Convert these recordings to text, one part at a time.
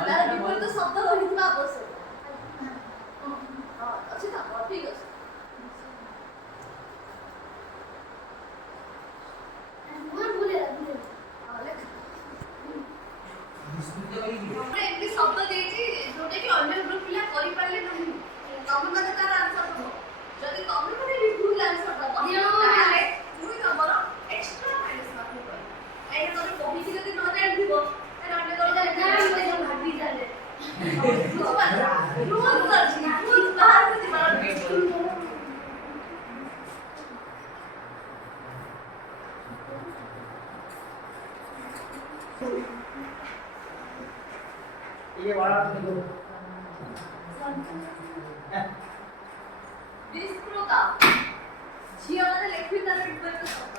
ତାର ବିପରୀତ ଶବ୍ଦ ରହିଥିବା ଆବଶ୍ୟକ। ହଁ ଅଛି ତ ଠିକ ଅଛି। ଏମିତି ଶବ୍ଦ ଦେଇଛି ଯୋଉଟା କି ଅନ୍ୟ ଗ୍ରୁପ ପିଲା କରିପାରିଲେ ନାହିଁ। ତମେ ମାନେ ତାର ଆନ୍ସର ଦବ। ଯଦି ତମେ ମାନେ ବି ଭୁଲ ଆନ୍ସର ଦବ ତାହେଲେ ମୁଁ ତମର ଏକ୍ସଟ୍ରା ମାଇନସ୍ ମାର୍କ ମୁଁ କରିବି। କାହିଁକି ତମେ କହିକି ଯଦି ନ ଜାଣିଥିବ ତାହେଲେ ଅନ୍ୟ ଦଳ ଭାବି ଚାଲେ। ବୁଝିପାରିଲ? ରୁଲ୍ସ ଅଛି। ରୁଲ୍ସ ବାହାରକୁ ଯିବାର ନାହିଁ। ये बड़ा विस्तृत झियो মানে লেখি তার বিপরীত শব্দ।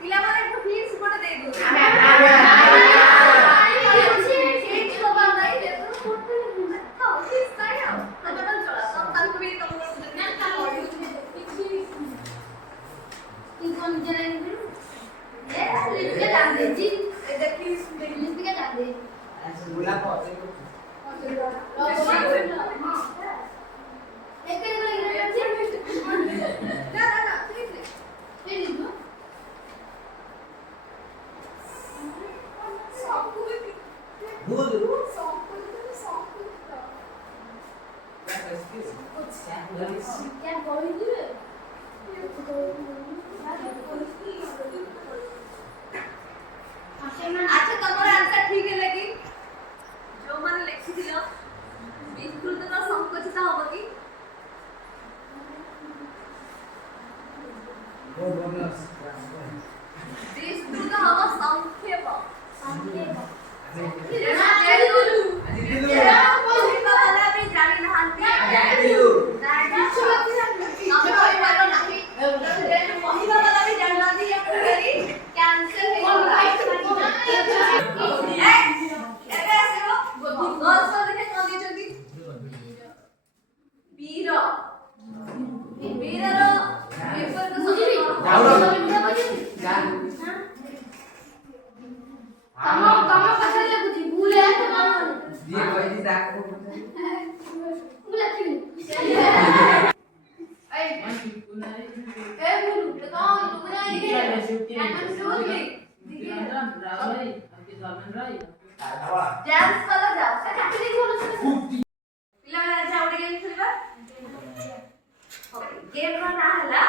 পিলা মানে একটু ফিক্স করে দেই দিও। চেঞ্জ করবা নাই দেখো করতে হ্যাঁ ফিক্স তাই না তাহলে চলা তো তারকো भी কম করে না তার অডিও কিছু ইনকম জেনারেট ये लिख के डाल दे जी ये देखिए लिख के डाल दे बोला को अच्छा तुम्हारा आंसर ठीक है लगी जो माने लिखि दियो विस्तृत का संकोचित होबो की विस्तृत होबो संक्षेप वाला भी जानी नहांती वाला भी जानना थी या पूरी कैंसिल है डांस वाला जाओ काटी देखो बोलो पिला वाला जाओ गेम खेलबा ओके गेम रो ना हला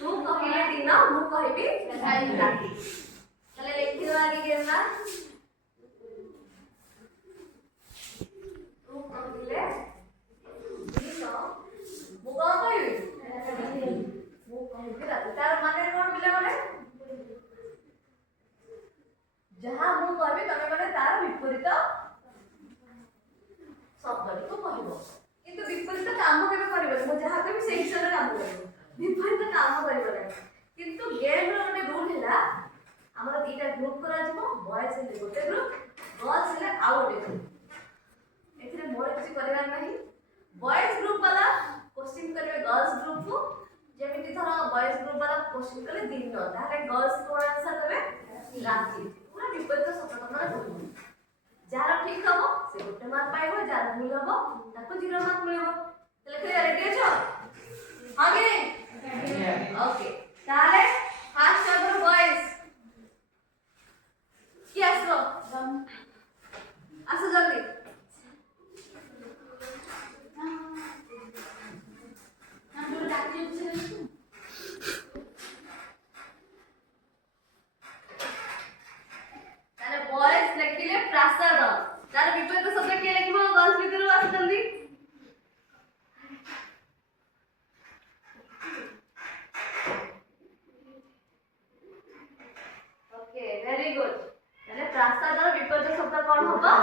तू कहिले दिन मु कहबी राती चले लिखि दो आगे गेम ना तू कहिले दिन मु कहबी राती तार माने कोन पिला माने जहाँ मु कहबी तमे माने तार विपरीत शब्दटी को कहबो किंतु विपरीत काम केबे करबे मु जहाँ कहबी सेही हिसाब काम करबो विपरीत काम करबो नै किंतु गेम रो ने रूल हैला हमरा दीटा ग्रुप करा जिवो बॉयज ले गोटे ग्रुप गर्ल्स ले आउ गोटे ग्रुप एथिरे मोर किछि करबार नाही बॉयज ग्रुप वाला क्वेश्चन करबे गर्ल्स ग्रुप को जेमिति थरा बॉयज ग्रुप वाला क्वेश्चन करले दिन न ताले गर्ल्स को आंसर देबे राती पूरा विपरीत शब्द तमरा कहबो जार ठीक हबो से गोटे मार्क पाइबो जार भूल हबो ताको 0 मार्क मिलबो तले क्लियर रेडी अछो आगे ओके ताले फास्ट नंबर बॉयज की आसो आसो जल्दी हम तो डाकी छे ताले बॉयज लिखिले प्रासाद तार विपरीत शब्द के लिखबो गर्ल्स भितरु आस जल्दी ओके वेरी गुड ताले प्रासाद और विपरीत शब्द कोन होबो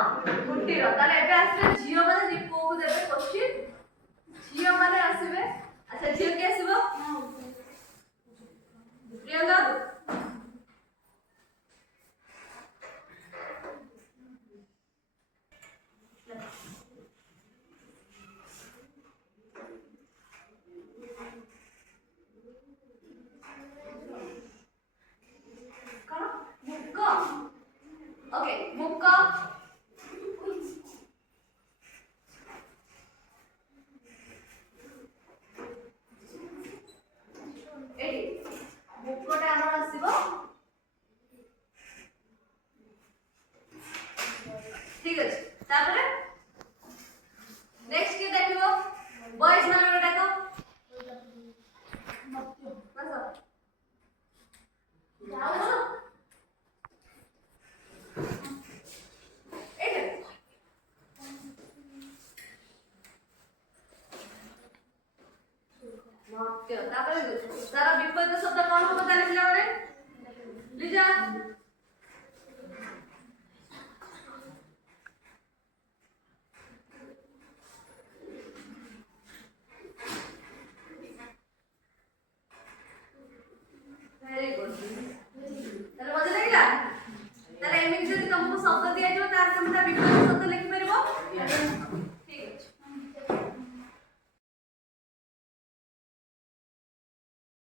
कुटीर ताले एबे आसले जियो माने दीपो को देबे क्वेश्चन जियो माने आसीबे अच्छा जियो के आसीबो प्रियंका ओके मुक्क एडी मुक्कटा हमर आसीबो ठीक अछि तापर